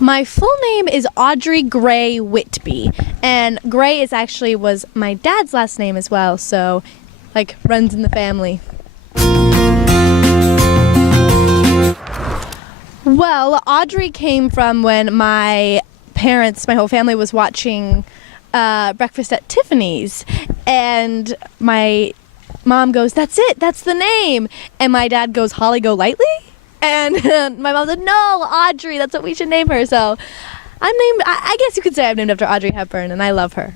My full name is Audrey Gray Whitby, and Gray was my dad's last name as well, so like runs in the family. Well, Audrey came from when my whole family was watching Breakfast at Tiffany's, and my mom goes, "That's it, that's the name," and my dad goes, "Holly Golightly?" And my mom said, "No, Audrey, that's what we should name her." So I guess you could say I'm named after Audrey Hepburn, and I love her.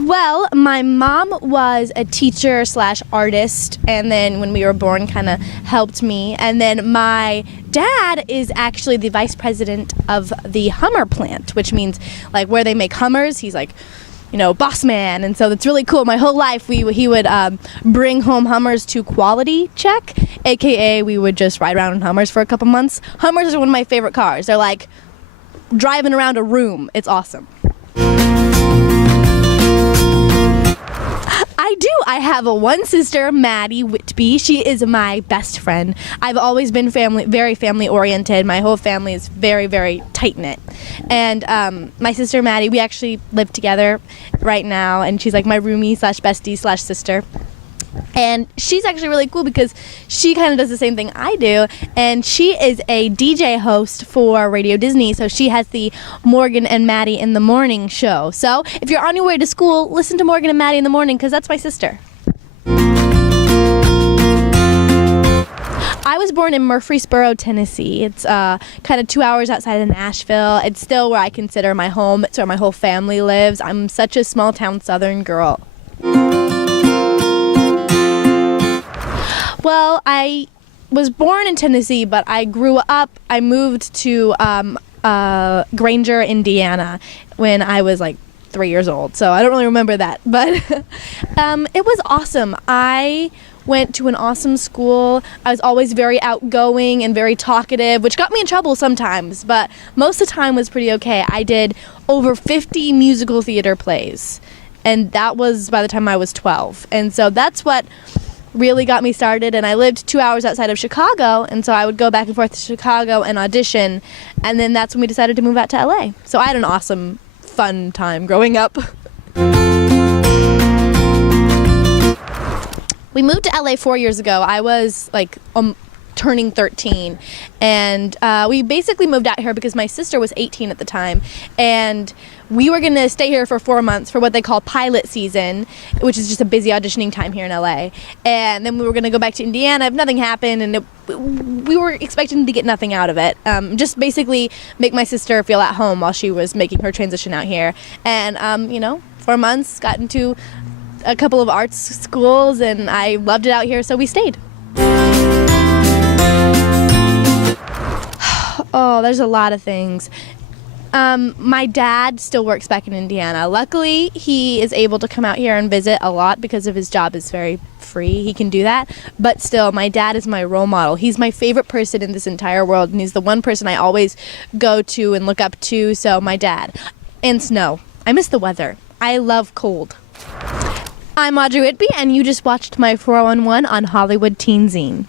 Well, my mom was a teacher / artist, and then when we were born kind of helped me. And then my dad is actually the vice president of the Hummer plant, which means like where they make Hummers. He's like, boss man, and so that's really cool. My whole life he would bring home Hummers to quality check, aka we would just ride around in Hummers for a couple months. Hummers are one of my favorite cars. They're like driving around a room. It's awesome. I do. I have one sister, Maddie Whitby. She is my best friend. I've always been very family oriented. My whole family is very, very tight knit. And my sister, Maddie, we actually live together right now, and she's like my roomie / bestie / sister. And she's actually really cool because she kind of does the same thing I do, and she is a DJ host for Radio Disney, so she has the Morgan and Maddie in the Morning show. So if you're on your way to school, listen to Morgan and Maddie in the Morning, because that's my sister. I was born in Murfreesboro, Tennessee. It's kind of 2 hours outside of Nashville. It's still where I consider my home. It's where my whole family lives. I'm such a small town Southern girl. Well, I was born in Tennessee, but I moved to Granger, Indiana when I was like 3 years old, so I don't really remember that, but it was awesome. I went to an awesome school. I was always very outgoing and very talkative, which got me in trouble sometimes, but most of the time was pretty okay. I did over 50 musical theater plays, and that was by the time I was 12, and so that's what really got me started. And I lived 2 hours outside of Chicago, and so I would go back and forth to Chicago and audition, and then that's when we decided to move out to LA. So I had an awesome, fun time growing up. We moved to LA 4 years ago. I was like turning 13, and we basically moved out here because my sister was 18 at the time, and we were going to stay here for 4 months for what they call pilot season, which is just a busy auditioning time here in LA, and then we were going to go back to Indiana if nothing happened, and we were expecting to get nothing out of it, just basically make my sister feel at home while she was making her transition out here. And 4 months, got into a couple of arts schools, and I loved it out here, so we stayed. Oh, there's a lot of things. My dad still works back in Indiana. Luckily, he is able to come out here and visit a lot because of his job is very free. He can do that. But still, my dad is my role model. He's my favorite person in this entire world, and he's the one person I always go to and look up to. So my dad. And snow. I miss the weather. I love cold. I'm Audrey Whitby, and you just watched my 411 on Hollywood Teen Zine.